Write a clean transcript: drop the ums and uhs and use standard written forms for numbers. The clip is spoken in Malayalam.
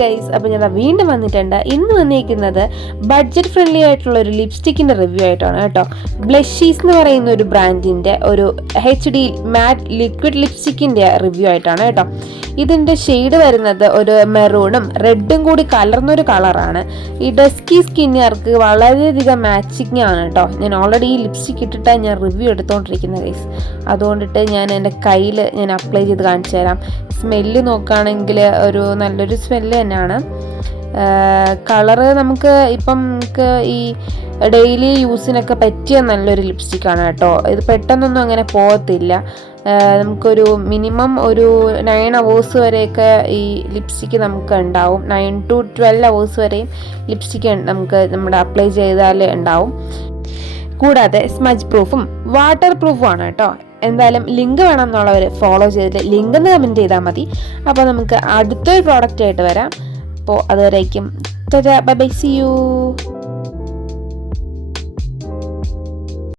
ഗൈസ്, അപ്പോൾ ഞാൻ വീണ്ടും വന്നിട്ടുണ്ട്. ഇന്ന് വന്നിരിക്കുന്നത് ബഡ്ജറ്റ് ഫ്രണ്ട്ലി ആയിട്ടുള്ള ഒരു ലിപ്സ്റ്റിക്കിൻ്റെ റിവ്യൂ ആയിട്ടാണ് കേട്ടോ. ബ്ലഷീസ് എന്ന് പറയുന്ന ഒരു ബ്രാൻഡിൻ്റെ ഒരു HD മാറ്റ് ലിക്വിഡ് ലിപ്സ്റ്റിക്കിൻ്റെ റിവ്യൂ ആയിട്ടാണ് കേട്ടോ. ഇതിൻ്റെ ഷെയ്ഡ് വരുന്നത് ഒരു മെറൂണും റെഡും കൂടി കലർന്നൊരു കളറാണ്. ഈ ഡസ്കി സ്കിന്നുകാർക്ക് വളരെയധികം മാച്ചിങ് ആണ് കേട്ടോ. ഞാൻ ഓൾറെഡി ഈ ലിപ്സ്റ്റിക്ക് ഇട്ടിട്ടാണ് ഞാൻ റിവ്യൂ എടുത്തുകൊണ്ടിരിക്കുന്നത് ഗൈസ്. അതുകൊണ്ടിട്ട് ഞാൻ എൻ്റെ കയ്യിൽ ഞാൻ അപ്ലൈ ചെയ്ത് കാണിച്ചു തരാം. സ്മെല്ല് നോക്കുകയാണെങ്കിൽ ഒരു നല്ലൊരു സ്മെല്ല് തന്നെയാണ്. കളറ് നമുക്ക് ഈ ഡെയിലി യൂസിനൊക്കെ പറ്റിയ നല്ലൊരു ലിപ്സ്റ്റിക്കാണ് കേട്ടോ. ഇത് പെട്ടെന്നൊന്നും അങ്ങനെ പോകത്തില്ല. നമുക്കൊരു മിനിമം ഒരു 9 hours വരെയൊക്കെ ഈ ലിപ്സ്റ്റിക്ക് നമുക്ക് ഉണ്ടാവും. 9 to 12 hours വരെയും ലിപ്സ്റ്റിക്ക് നമുക്ക് നമ്മുടെ അപ്ലൈ ചെയ്താൽ ഉണ്ടാവും. കൂടാതെ സ്മജ് പ്രൂഫും വാട്ടർ പ്രൂഫും ആണ് കേട്ടോ. എന്തായാലും ലിങ്ക് വേണം എന്നുള്ളവർ ഫോളോ ചെയ്തിട്ട് ലിങ്ക് എന്ന് കമൻറ്റ് ചെയ്താൽ മതി. അപ്പോൾ നമുക്ക് അടുത്തൊരു പ്രോഡക്റ്റ് ആയിട്ട് വരാം. അപ്പോൾ അതുവരേക്കും ബൈ ബൈ, സീ യു.